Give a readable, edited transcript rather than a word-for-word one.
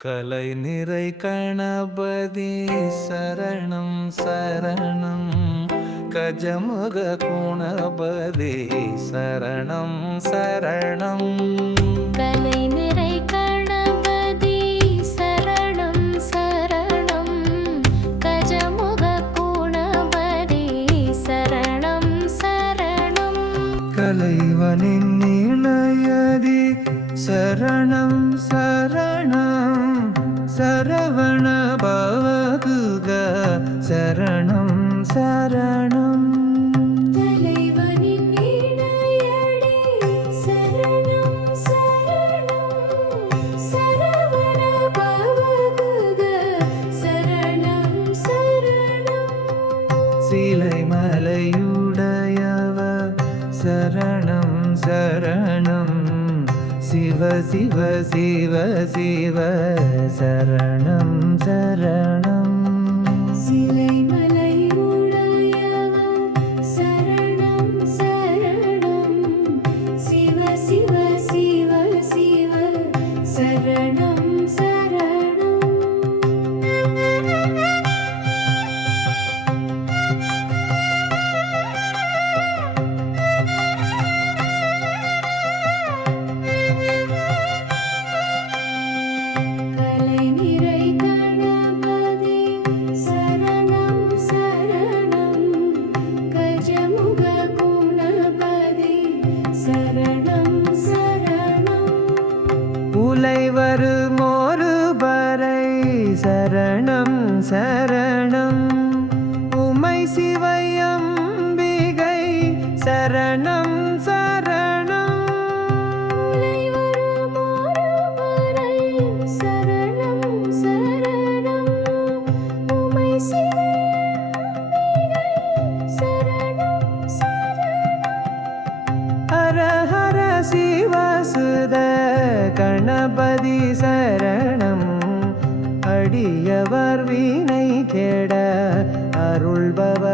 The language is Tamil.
கலை நிறை கணபதி சரணம் சரணம் கஜமுக குணபதி சரணம் சரணம். கலை நிறை கணபதி சரணம் சரணம் கஜமுக குணபதி சரணம் சரணம். கலைவனின் இணையதி சரணம் சரணம் சரவண பவகுக சரணம் சரணம். தலைவனின் இணையடி சரணம் சரணம் சரவண பவகுக சரணம் சரணம். சிலை மலையுடையவ சரணம் சரணம் சிவ சிவ சிவ சிவ சரணம் சரணம். சிலை மலையுடையவ சரணம் சரணம் சிவ சிவ சிவ சிவ சரணம் சரணம். கலை நிறை கணபதி சரணம் சரணம் கஜமுக குணபதி சரணம் சரணம். புலைவரு மோருபரை சரணம் சரணம் உமை சிவையம்பிகை சரணம் சரணம். உலைவரும் ஒருவரை சரணம் சரணம் உமை சிவையம்பிகை சரணம் சரணம். ஹர ஹர சிவசுத கணபதி சரணம் அடியவர் வீணை கெட அருள்பவ